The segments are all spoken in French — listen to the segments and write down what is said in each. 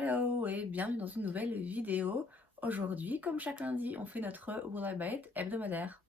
Hello et bienvenue dans une nouvelle vidéo. Aujourd'hui, comme chaque lundi, on fait notre Will I Buy It hebdomadaire.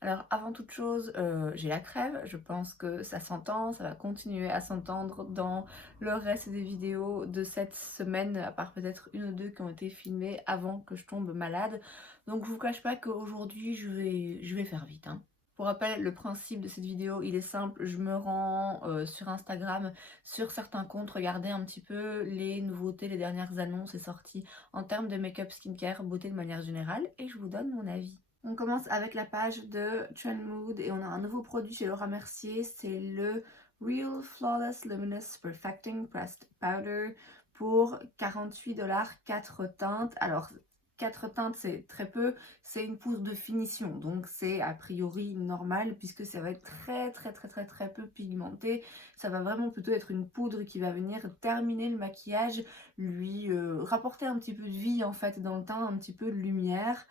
Alors avant toute chose, j'ai la crève, je pense que ça s'entend, ça va continuer à s'entendre dans le reste des vidéos de cette semaine, à part peut-être une ou deux qui ont été filmées avant que je tombe malade. Donc je vous cache pas qu'aujourd'hui je vais faire vite, hein. Pour rappel, le principe de cette vidéo, il est simple, je me rends sur Instagram, sur certains comptes, regarder un petit peu les nouveautés, les dernières annonces et sorties en termes de make-up, skincare, beauté de manière générale, et je vous donne mon avis. On commence avec la page de Trendmood et on a un nouveau produit chez Laura Mercier, c'est le Real Flawless Luminous Perfecting Pressed Powder pour 48 $, 4 teintes. Alors 4 teintes c'est très peu, c'est une poudre de finition, donc c'est a priori normal puisque ça va être très peu pigmenté. Ça va vraiment plutôt être une poudre qui va venir terminer le maquillage, lui rapporter un petit peu de vie en fait dans le teint, un petit peu de lumière.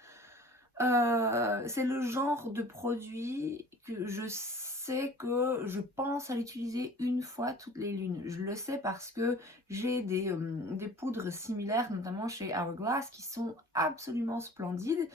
C'est le genre de produit que je sais que je pense à l'utiliser une fois toutes les lunes. Je le sais parce que j'ai des poudres similaires, notamment chez Hourglass, qui sont absolument splendides,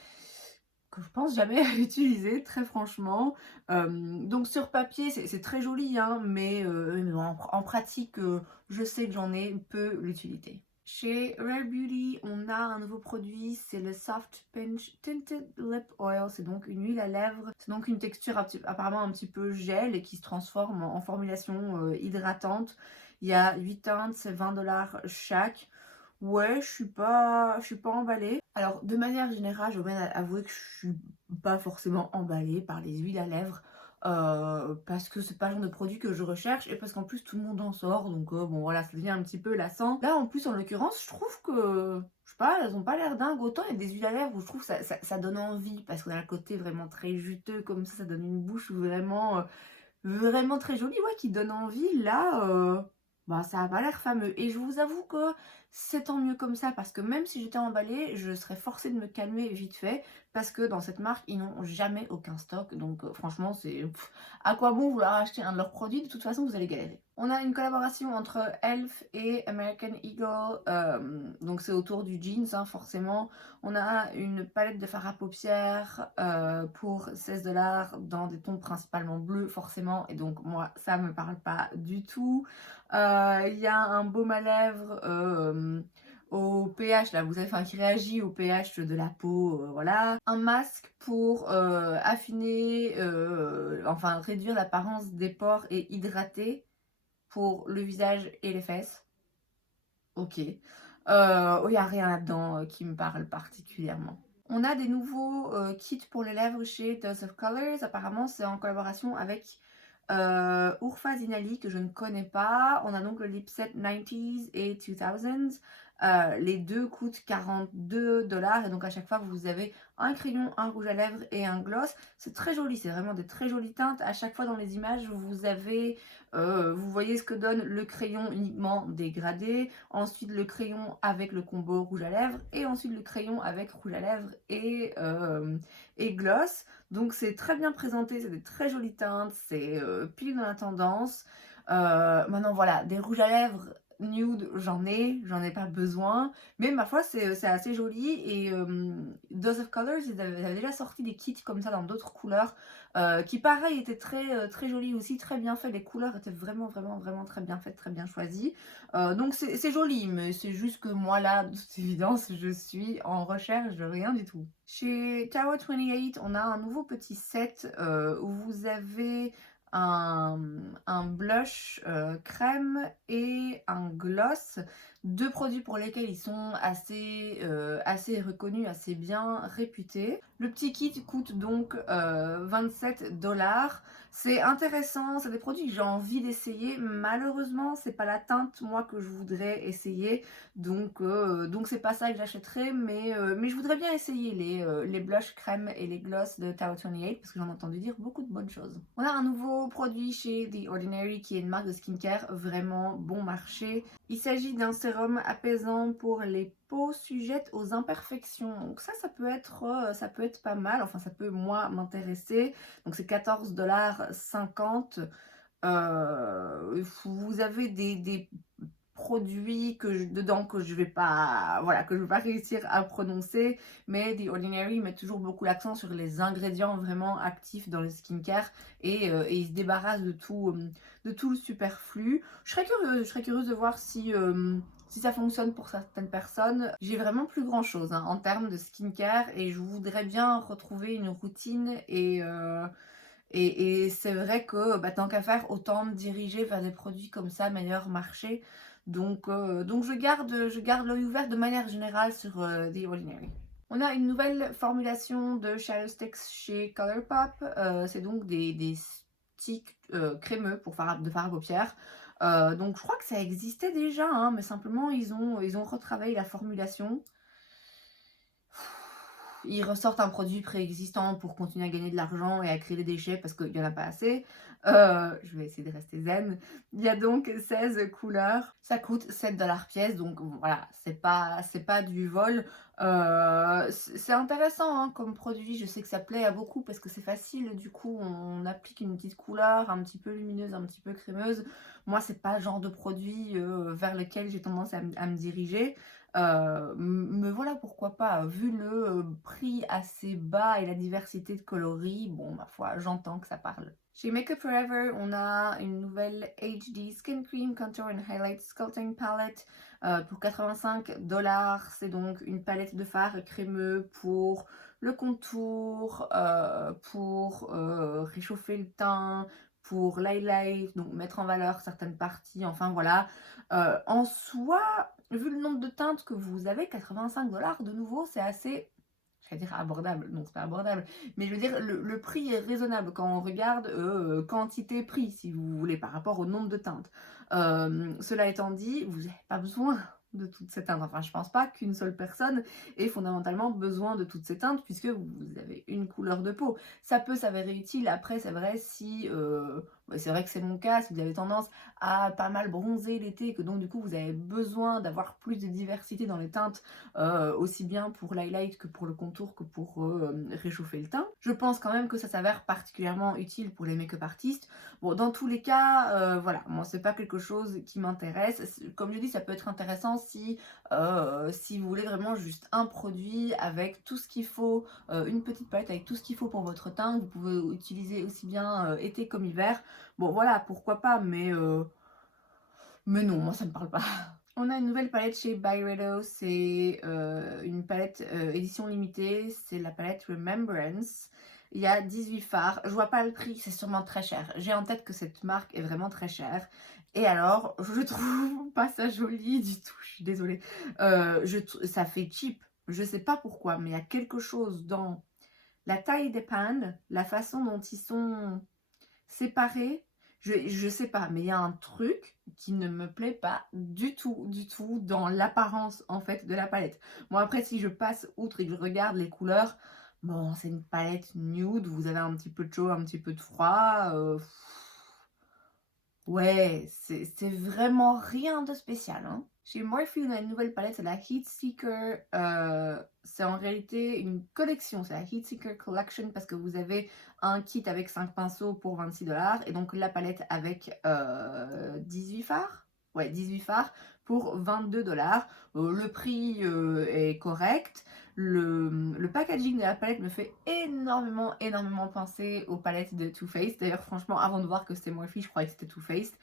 que je pense jamais à utiliser, très franchement. Donc sur papier, c'est très joli, hein, mais en pratique, je sais que j'en ai peu l'utilité. Chez Rare Beauty, on a un nouveau produit, c'est le Soft Pinch Tinted Lip Oil. C'est donc une huile à lèvres. C'est donc une texture apparemment un petit peu gel et qui se transforme en formulation hydratante. Il y a 8 teintes, c'est 20 $ chaque. Ouais, je suis pas emballée. Alors, de manière générale, je dois bien avouer que je suis pas forcément emballée par les huiles à lèvres. Parce que c'est pas le genre de produit que je recherche et parce qu'en plus tout le monde en sort, donc bon voilà, ça devient un petit peu lassant. Là en plus, en l'occurrence, je trouve que, je sais pas, elles ont pas l'air dingues. Autant il y a des huiles à lèvres où je trouve que ça donne envie, parce qu'on a le côté vraiment très juteux comme ça donne une bouche vraiment très jolie, ouais, qui donne envie. Là, bah, ça a pas l'air fameux. Et je vous avoue que c'est tant mieux comme ça, parce que même si j'étais emballée, je serais forcée de me calmer vite fait, parce que dans cette marque, ils n'ont jamais aucun stock. Donc franchement, c'est à quoi bon vouloir acheter un de leurs produits, de toute façon, vous allez galérer. On a une collaboration entre Elf et American Eagle, donc c'est autour du jeans, hein, forcément. On a une palette de fard à paupières pour 16 $ dans des tons principalement bleus, forcément, et donc moi ça me parle pas du tout. Il y a un baume à lèvres au pH, là vous savez, enfin qui réagit au pH de la peau, voilà. Un masque pour affiner, enfin réduire l'apparence des pores et hydrater pour le visage et les fesses. Ok. Il n'y a rien là-dedans qui me parle particulièrement. On a des nouveaux kits pour les lèvres chez Dose of Colors. Apparemment, c'est en collaboration avec Urfa Zinali, que je ne connais pas. On a donc le lip set 90s et 2000s. Les deux coûtent 42 $ et donc à chaque fois vous avez un crayon, un rouge à lèvres et un gloss. C'est très joli, c'est vraiment des très jolies teintes. À chaque fois dans les images, vous voyez ce que donne le crayon uniquement dégradé, ensuite le crayon avec le combo rouge à lèvres et ensuite le crayon avec rouge à lèvres et gloss. Donc c'est très bien présenté, c'est des très jolies teintes, c'est pile dans la tendance. Maintenant voilà, des rouges à lèvres nude, j'en ai pas besoin, mais ma foi c'est assez joli. Et Dose of Colors, ils avaient déjà sorti des kits comme ça dans d'autres couleurs qui pareil étaient très jolis aussi, très bien fait. Les couleurs étaient vraiment très bien faites, très bien choisies. Donc c'est joli, mais c'est juste que moi là, de toute évidence, je suis en recherche de rien du tout. Chez Tower 28, on a un nouveau petit set où vous avez un blush crème et un gloss. Deux produits pour lesquels ils sont assez reconnus, assez bien réputés. Le petit kit coûte donc 27 $. C'est intéressant, c'est des produits que j'ai envie d'essayer. Malheureusement, c'est pas la teinte moi que je voudrais essayer, donc c'est pas ça que j'achèterai, mais je voudrais bien essayer les blushs crème et les gloss de Tower 28 parce que j'en ai entendu dire beaucoup de bonnes choses. On a un nouveau produit chez The Ordinary qui est une marque de skincare vraiment bon marché. Il s'agit d'un sérum apaisant pour les peaux sujettes aux imperfections. Donc ça peut être pas mal. Enfin, ça peut moi m'intéresser. Donc c'est 14,50 $. Vous avez des produits dedans que je vais pas, voilà, que je vais pas réussir à prononcer, mais The Ordinary met toujours beaucoup l'accent sur les ingrédients vraiment actifs dans le skincare et il se débarrasse de tout le superflu. Je serais curieuse de voir si ça fonctionne pour certaines personnes. J'ai vraiment plus grand chose hein, en termes de skincare et je voudrais bien retrouver une routine et c'est vrai que bah, tant qu'à faire, autant me diriger vers des produits comme ça, meilleur marché. Donc je garde l'œil ouvert de manière générale sur The Ordinary. On a une nouvelle formulation de Shadow Sticks chez Colourpop. C'est donc des sticks crémeux pour de fard à paupières. Donc je crois que ça existait déjà, hein, mais simplement ils ont retravaillé la formulation. Ils ressortent un produit préexistant pour continuer à gagner de l'argent et à créer des déchets parce qu'il n'y en a pas assez. Je vais essayer de rester zen. Il y a donc 16 couleurs. Ça coûte 7$ pièce, donc voilà, c'est pas du vol. C'est intéressant hein, comme produit. Je sais que ça plaît à beaucoup parce que c'est facile. Du coup, on applique une petite couleur un petit peu lumineuse, un petit peu crémeuse. Moi, c'est pas le genre de produit vers lequel j'ai tendance à me diriger. Me voilà pourquoi pas, vu le prix assez bas et la diversité de coloris, bon ma foi, j'entends que ça parle. Chez Makeup Forever, on a une nouvelle HD Skin Cream Contour and Highlight Sculpting Palette pour 85$. C'est donc une palette de fard crémeux pour le contour, pour réchauffer le teint, pour l'highlight, donc mettre en valeur certaines parties, enfin voilà. En soi, vu le nombre de teintes que vous avez, 85$ de nouveau, c'est assez, je vais dire abordable, non c'est pas abordable, mais je veux dire le prix est raisonnable quand on regarde quantité-prix, si vous voulez, par rapport au nombre de teintes. Cela étant dit, vous n'avez pas besoin de toutes ces teintes, enfin je pense pas qu'une seule personne ait fondamentalement besoin de toutes ces teintes puisque vous avez une couleur de peau. Ça peut s'avérer utile, après c'est vrai si... c'est vrai que c'est mon cas, si vous avez tendance à pas mal bronzer l'été, que donc du coup vous avez besoin d'avoir plus de diversité dans les teintes, aussi bien pour l'highlight que pour le contour que pour réchauffer le teint. Je pense quand même que ça s'avère particulièrement utile pour les make-up artistes. Bon, dans tous les cas, voilà, moi c'est pas quelque chose qui m'intéresse. Comme je dis, ça peut être intéressant si vous voulez vraiment juste un produit avec tout ce qu'il faut, une petite palette avec tout ce qu'il faut pour votre teint. Vous pouvez utiliser aussi bien été comme hiver. Bon voilà, pourquoi pas, mais non, moi ça me parle pas. On a une nouvelle palette chez Byredo, c'est une palette édition limitée, c'est la palette Remembrance. Il y a 18 fards, je vois pas le prix, c'est sûrement très cher. J'ai en tête que cette marque est vraiment très chère. Et alors, je trouve pas ça joli du tout, je suis désolée. Ça fait cheap, je sais pas pourquoi, mais il y a quelque chose dans la taille des pannes, la façon dont ils sont séparés. Je sais pas, mais il y a un truc qui ne me plaît pas du tout dans l'apparence en fait de la palette. Bon après si je passe outre et que je regarde les couleurs, bon c'est une palette nude, vous avez un petit peu de chaud, un petit peu de froid. Ouais, c'est vraiment rien de spécial, hein. Chez Morphe, on a une nouvelle palette, c'est la Heat Seeker. C'est en réalité une collection, c'est la Heat Seeker Collection parce que vous avez un kit avec 5 pinceaux pour 26$ et donc la palette avec 18 fards. Ouais, 18 fards pour 22$. Le prix est correct. Le packaging de la palette me fait énormément penser aux palettes de Too Faced. D'ailleurs, franchement, avant de voir que c'était Morphe, je croyais que c'était Too Faced.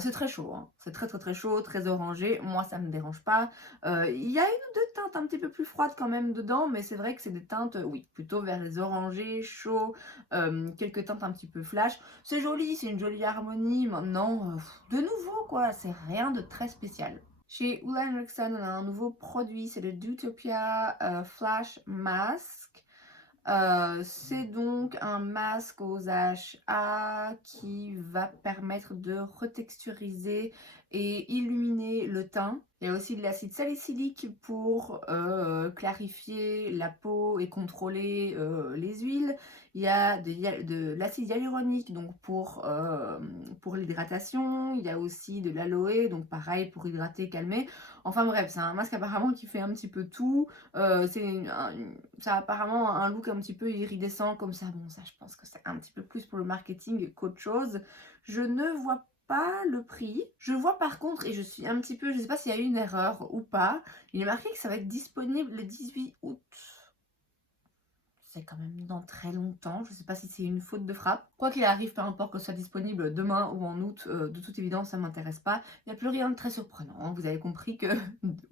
C'est très chaud, hein. C'est très chaud, très orangé. Moi, ça me dérange pas. Il y a une ou deux teintes un petit peu plus froides quand même dedans, mais c'est vrai que c'est des teintes, oui, plutôt vers les orangés, chauds, quelques teintes un petit peu flash. C'est joli, c'est une jolie harmonie. Maintenant, de nouveau, quoi, c'est rien de très spécial. Chez Ulla Henriksen, on a un nouveau produit, c'est le Doutopia Flash Mask. C'est donc un masque aux HA qui va permettre de retexturiser et illuminer le teint. Il y a aussi de l'acide salicylique pour clarifier la peau et contrôler les huiles. Il y a de l'acide hyaluronique donc pour l'hydratation. Il y a aussi de l'aloe, donc pareil pour hydrater, calmer. Enfin bref, c'est un masque apparemment qui fait un petit peu tout. Ça a apparemment un look un petit peu iridescent comme ça. Bon, ça, je pense que c'est un petit peu plus pour le marketing qu'autre chose. Je ne vois pas le prix. Je vois par contre, et je suis un petit peu, je sais pas s'il y a eu une erreur ou pas, il est marqué que ça va être disponible le 18 août. C'est quand même dans très longtemps, je sais pas si c'est une faute de frappe. Quoi qu'il arrive, peu importe que ce soit disponible demain ou en août, de toute évidence ça m'intéresse pas. Il n'y a plus rien de très surprenant, hein. Vous avez compris que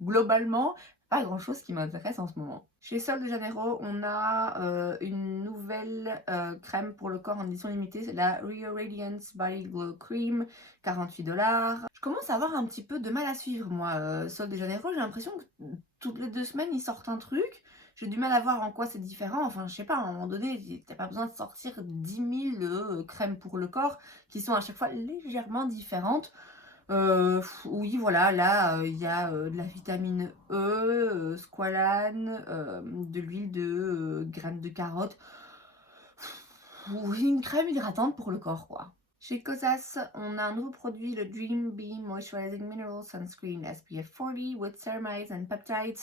globalement, pas grand chose qui m'intéresse en ce moment. Chez Sol de Janeiro, on a une nouvelle crème pour le corps en édition limitée, c'est la Rio Radiance Body Glow Cream, 48 $. Je commence à avoir un petit peu de mal à suivre moi, Sol de Janeiro, j'ai l'impression que toutes les 2 semaines ils sortent un truc. J'ai du mal à voir en quoi c'est différent. Enfin, je sais pas, à un moment donné, t'as pas besoin de sortir 10 000 crèmes pour le corps qui sont à chaque fois légèrement différentes. Oui, voilà, là, il y a de la vitamine E, squalane, de l'huile de graines de carotte. Oui, une crème hydratante pour le corps, quoi. Chez Kosas, on a un nouveau produit, le Dream Bee Moisturizing Mineral Sunscreen SPF 40 with ceramides and peptides.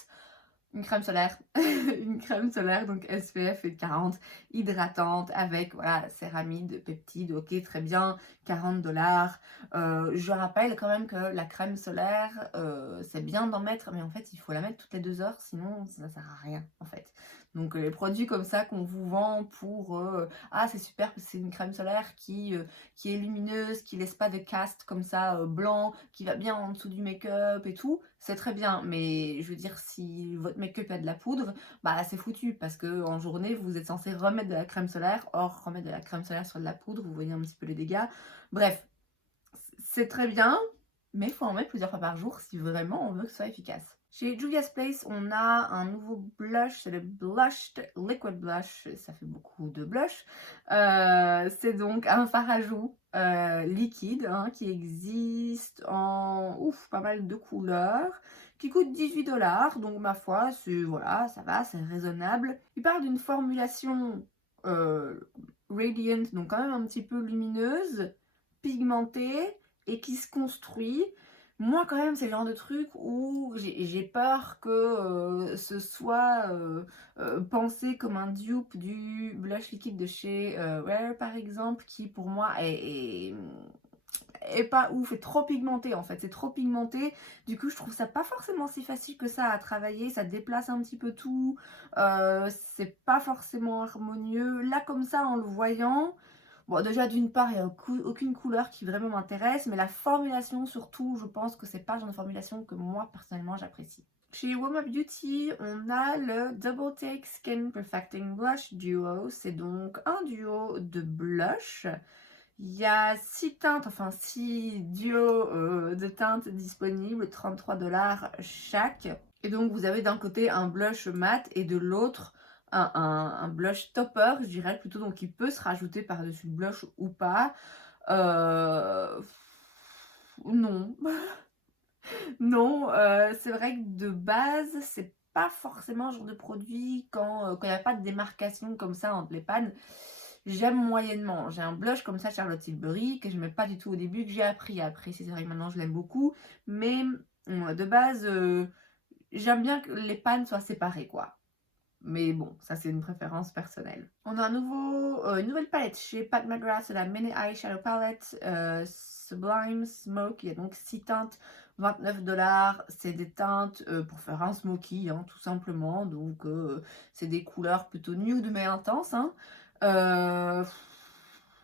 Une crème solaire, une crème solaire, donc SPF 40, hydratante, avec, voilà, céramide, peptides, ok, très bien, 40 $. Je rappelle quand même que la crème solaire, c'est bien d'en mettre, mais en fait, il faut la mettre toutes les 2 heures, sinon ça sert à rien, en fait. Donc les produits comme ça qu'on vous vend pour ah c'est super parce que c'est une crème solaire qui est lumineuse, qui laisse pas de cast comme ça blanc, qui va bien en dessous du make-up et tout, c'est très bien. Mais je veux dire, si votre make-up a de la poudre, bah c'est foutu parce que en journée vous êtes censé remettre de la crème solaire. Or remettre de la crème solaire sur de la poudre, vous voyez un petit peu les dégâts. Bref, c'est très bien, mais il faut en mettre plusieurs fois par jour si vraiment on veut que ce soit efficace. Chez Juvia's Place, on a un nouveau blush, c'est le Blushed Liquid Blush, ça fait beaucoup de blush. C'est donc un fard à joues liquide hein, qui existe en pas mal de couleurs, qui coûte 18 $, donc ma foi, voilà, ça va, c'est raisonnable. Il part d'une formulation radiant, donc quand même un petit peu lumineuse, pigmentée, et qui se construit. Moi quand même c'est le genre de truc où j'ai peur que ce soit pensé comme un dupe du blush liquide de chez Rare par exemple, qui pour moi est pas ouf, est trop pigmenté en fait, c'est trop pigmenté, du coup je trouve ça pas forcément si facile que ça à travailler, ça déplace un petit peu tout, c'est pas forcément harmonieux, là comme ça en le voyant. Bon, déjà, d'une part, il n'y a aucune couleur qui vraiment m'intéresse, mais la formulation, surtout, je pense que c'est pas le genre de formulation que moi, personnellement, j'apprécie. Chez Woman Beauty, on a le Double Take Skin Perfecting Blush Duo. C'est donc un duo de blush. Il y a 6 teintes, enfin 6 duos de teintes disponibles, 33 $ chaque. Et donc, vous avez d'un côté un blush mat et de l'autre un blush topper, je dirais plutôt, donc il peut se rajouter par-dessus le blush ou pas. Non. Non, c'est vrai que de base, c'est pas forcément le genre de produit quand il n'y a pas de démarcation comme ça entre les pannes. J'aime moyennement. J'ai un blush comme ça, Charlotte Tilbury, que je mets pas du tout au début, que j'ai appris à apprécier. C'est vrai que maintenant je l'aime beaucoup. Mais de base, j'aime bien que les pannes soient séparées, quoi. Mais bon, ça c'est une préférence personnelle. On a une nouvelle palette chez Pat McGrath, c'est la Mini Eyeshadow Palette Sublime Smoke. Il y a donc 6 teintes, 29 $. C'est des teintes pour faire un smoky, hein, tout simplement. Donc c'est des couleurs plutôt nude mais intenses. Hein.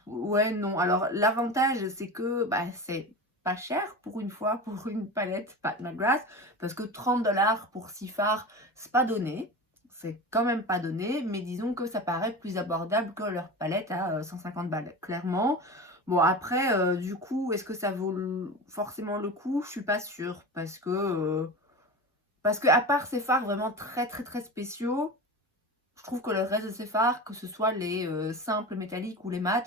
Ouais, non. Alors l'avantage c'est que c'est pas cher pour une fois pour une palette Pat McGrath. Parce que 30 $ pour 6 fards, c'est pas donné. C'est quand même pas donné, mais disons que ça paraît plus abordable que leur palette à 150 balles, clairement. Bon, après, du coup, est-ce que ça vaut forcément le coup? Je suis pas sûre, parce que à part ces fards vraiment très très très spéciaux, je trouve que le reste de ces fards, que ce soit les simples métalliques ou les mats,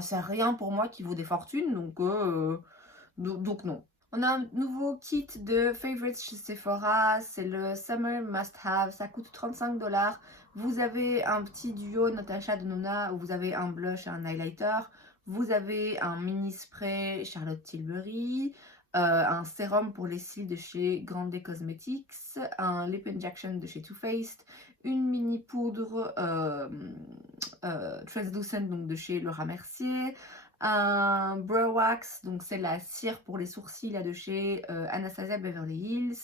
c'est rien pour moi qui vaut des fortunes, donc non. On a un nouveau kit de favorites chez Sephora, c'est le Summer Must Have, ça coûte 35 $. Vous avez un petit duo Natasha Denona où vous avez un blush et un highlighter. Vous avez un mini spray Charlotte Tilbury, un sérum pour les cils de chez Grande Cosmetics, un lip injection de chez Too Faced, une mini poudre translucent donc de chez Laura Mercier, un brow wax, donc c'est la cire pour les sourcils là, de chez Anastasia Beverly Hills,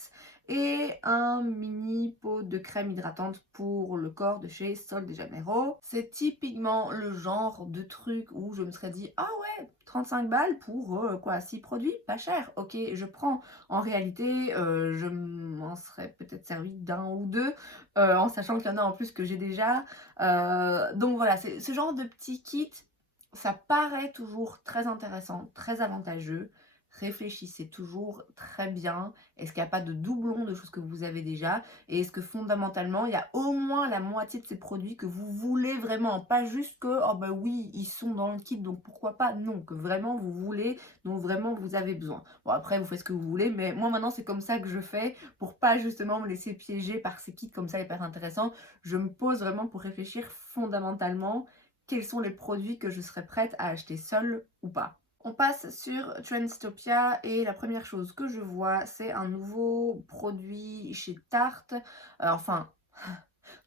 et un mini pot de crème hydratante pour le corps de chez Sol de Janeiro. C'est typiquement le genre de truc où je me serais dit ah ouais, 35 balles pour quoi, 6 produits, pas cher, ok, je prends. En réalité, je m'en serais peut-être servi d'un ou deux, en sachant qu'il y en a en plus que j'ai déjà. Donc voilà, c'est ce genre de petit kit, ça paraît toujours très intéressant, très avantageux. Réfléchissez toujours très bien. Est-ce qu'il n'y a pas de doublon de choses que vous avez déjà? Et est-ce que fondamentalement, il y a au moins la moitié de ces produits que vous voulez vraiment? Pas juste que, oh bah oui, ils sont dans le kit, donc pourquoi pas? Non, que vraiment vous voulez, dont vraiment vous avez besoin. Bon, après, vous faites ce que vous voulez, mais moi maintenant, c'est comme ça que je fais pour pas justement me laisser piéger par ces kits comme ça hyper intéressants. Je me pose vraiment pour réfléchir fondamentalement quels sont les produits que je serais prête à acheter seule ou pas. On passe sur Trendstopia et la première chose que je vois, c'est un nouveau produit chez Tarte. Enfin,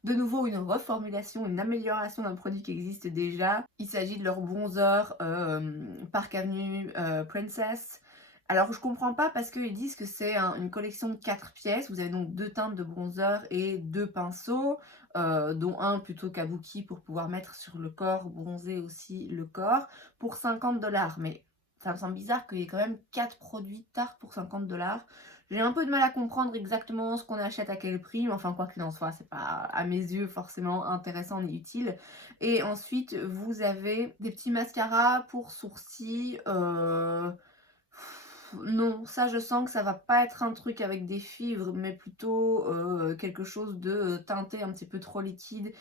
de nouveau une reformulation, une amélioration d'un produit qui existe déjà. Il s'agit de leur bronzer Park Avenue Princess. Alors je comprends pas parce qu'ils disent que c'est une collection de 4 pièces. Vous avez donc 2 teintes de bronzer et 2 pinceaux, dont un plutôt kabuki pour pouvoir mettre sur le corps, bronzer aussi le corps, pour 50 $. Mais ça me semble bizarre qu'il y ait quand même 4 produits Tarte pour 50 $. J'ai un peu de mal à comprendre exactement ce qu'on achète à quel prix, mais enfin quoi qu'il en soit, c'est pas à mes yeux forcément intéressant ni utile. Et ensuite, vous avez des petits mascaras pour sourcils. Non, ça je sens que ça va pas être un truc avec des fibres, mais plutôt quelque chose de teinté un petit peu trop liquide.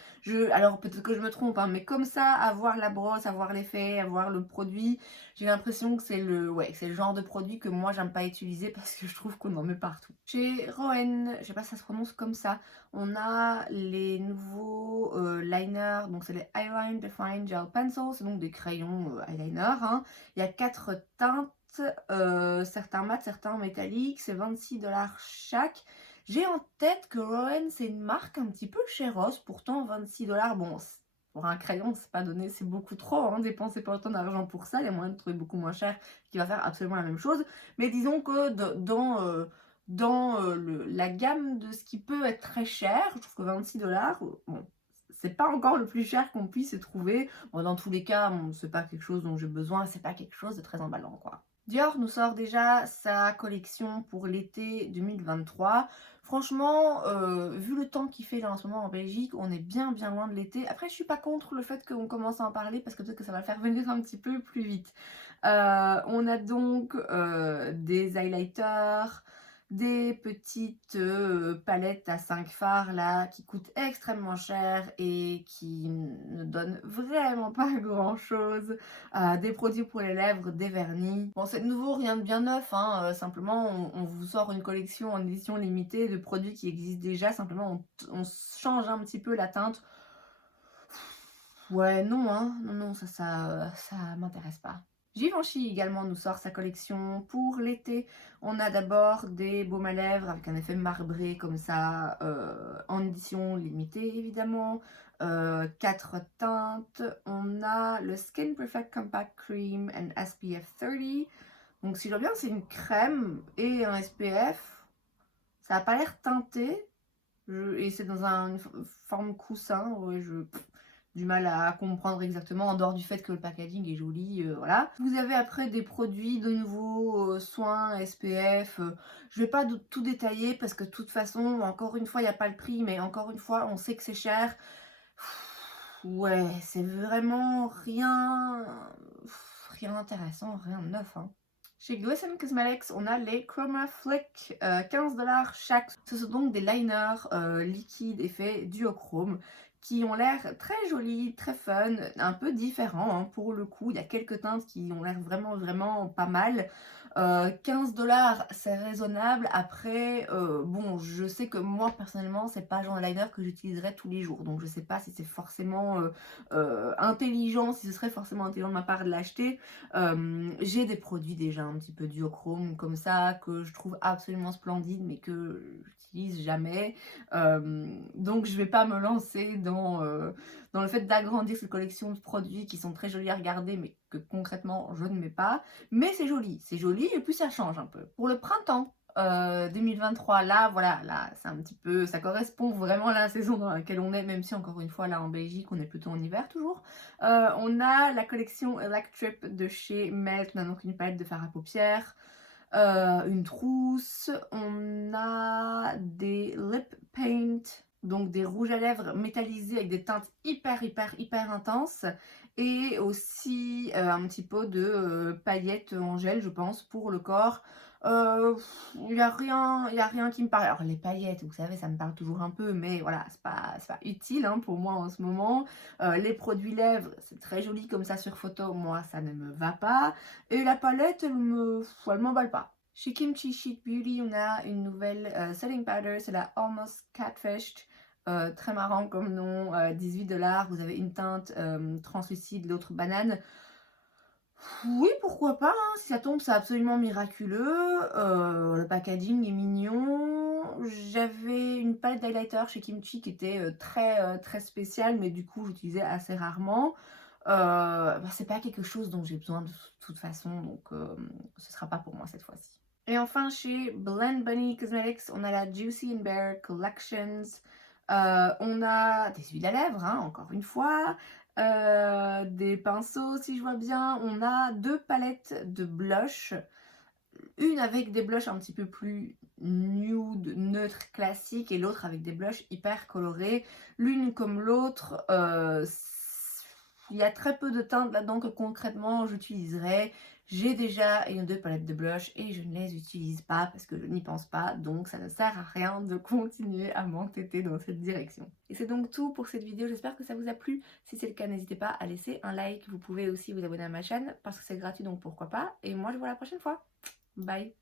Alors peut-être que je me trompe, hein, mais comme ça, avoir la brosse, avoir l'effet, avoir le produit, j'ai l'impression que c'est le genre de produit que moi j'aime pas utiliser parce que je trouve qu'on en met partout. Chez Roen, je sais pas si ça se prononce comme ça, on a les nouveaux liners, donc c'est les Eyeline Define Gel Pencils, c'est donc des crayons eyeliner, hein. Il y a 4 teintes. Certains mat, certains métalliques, c'est 26 $ chaque. J'ai en tête que Roen c'est une marque un petit peu chéros, pourtant 26 $, bon, pour un crayon c'est pas donné, c'est beaucoup trop, hein, dépensez pas autant d'argent pour ça, il y a moyen de trouver beaucoup moins cher qui va faire absolument la même chose, mais disons que dans la gamme de ce qui peut être très cher, je trouve que 26 $, bon, c'est pas encore le plus cher qu'on puisse trouver. Bon, dans tous les cas, bon, c'est pas quelque chose dont j'ai besoin, c'est pas quelque chose de très emballant, quoi. Dior nous sort déjà sa collection pour l'été 2023. Franchement, vu le temps qu'il fait là en ce moment en Belgique, on est bien loin de l'été. Après, je suis pas contre le fait qu'on commence à en parler parce que peut-être que ça va le faire venir un petit peu plus vite. On a donc des highlighters, des petites palettes à 5 fards là qui coûtent extrêmement cher et qui ne donnent vraiment pas grand chose, des produits pour les lèvres, des vernis. Bon, c'est de nouveau rien de bien neuf, hein, simplement on vous sort une collection en édition limitée de produits qui existent déjà, simplement on change un petit peu la teinte. Ouais, non, hein, non, ça m'intéresse pas. Givenchy également nous sort sa collection pour l'été. On a d'abord des baumes à lèvres avec un effet marbré comme ça, en édition limitée évidemment. 4 teintes. On a le Skin Perfect Compact Cream and SPF 30. Donc si je vois bien, c'est une crème et un SPF. Ça n'a pas l'air teinté. Et c'est dans une forme coussin. Ouais, du mal à comprendre exactement, en dehors du fait que le packaging est joli, voilà. Vous avez après des produits de nouveau, soins, SPF, je vais pas tout détailler parce que de toute façon, encore une fois, il n'y a pas le prix, mais encore une fois, on sait que c'est cher. Ouais, c'est vraiment rien d'intéressant, rien de neuf, hein. Chez Gloss Cosmetics, on a les Chroma Flick, 15 $ chaque. Ce sont donc des liners liquides effet duochrome qui ont l'air très jolis, très fun, un peu différents, hein, pour le coup. Il y a quelques teintes qui ont l'air vraiment pas mal. 15 $, c'est raisonnable. Après, bon, je sais que moi personnellement, c'est pas le genre de liner que j'utiliserais tous les jours. Donc je sais pas si c'est forcément intelligent, si ce serait forcément intelligent de ma part de l'acheter. J'ai des produits déjà un petit peu duochrome comme ça que je trouve absolument splendides mais que j'utilise jamais. Donc je vais pas me lancer dans le fait d'agrandir cette collection de produits qui sont très jolis à regarder mais que concrètement je ne mets pas, mais c'est joli et puis ça change un peu. Pour le printemps 2023, là voilà, là c'est un petit peu, ça correspond vraiment à la saison dans laquelle on est, même si encore une fois là en Belgique on est plutôt en hiver toujours. On a la collection Electrip de chez Melt, on a donc une palette de fard à paupières, une trousse, on a des lip paint, donc des rouges à lèvres métallisés avec des teintes hyper intenses, et aussi un petit pot de paillettes en gel, je pense, pour le corps. Il y a rien qui me parle. Alors les paillettes, vous savez, ça me parle toujours un peu, mais voilà, c'est pas utile hein, pour moi en ce moment. Les produits lèvres, c'est très joli comme ça sur photo, moi ça ne me va pas. Et la palette, elle m'emballe pas. Chez Kimchi Chic Beauty, on a une nouvelle setting powder, c'est la Almost Catfished. Très marrant comme nom, 18 $. Vous avez une teinte translucide, l'autre banane. Oui, pourquoi pas, hein, si ça tombe, c'est absolument miraculeux. Le packaging est mignon. J'avais une palette d'highlighter chez Kimchi qui était très spéciale, mais du coup, j'utilisais assez rarement. C'est pas quelque chose dont j'ai besoin de toute façon, donc ce sera pas pour moi cette fois-ci. Et enfin, chez Blend Bunny Cosmetics, on a la Juicy and Bare Collections. On a des huiles à lèvres, hein, encore une fois. Des pinceaux, si je vois bien. On a 2 palettes de blush. Une avec des blushs un petit peu plus nude, neutre, classique, et l'autre avec des blushs hyper colorés. L'une comme l'autre, il y a très peu de teintes là-dedans que concrètement j'utiliserai. J'ai déjà une ou deux palettes de blush et je ne les utilise pas parce que je n'y pense pas, donc ça ne sert à rien de continuer à m'entêter dans cette direction. Et c'est donc tout pour cette vidéo, j'espère que ça vous a plu. Si c'est le cas, n'hésitez pas à laisser un like. Vous pouvez aussi vous abonner à ma chaîne parce que c'est gratuit, donc pourquoi pas. Et moi je vous vois la prochaine fois. Bye.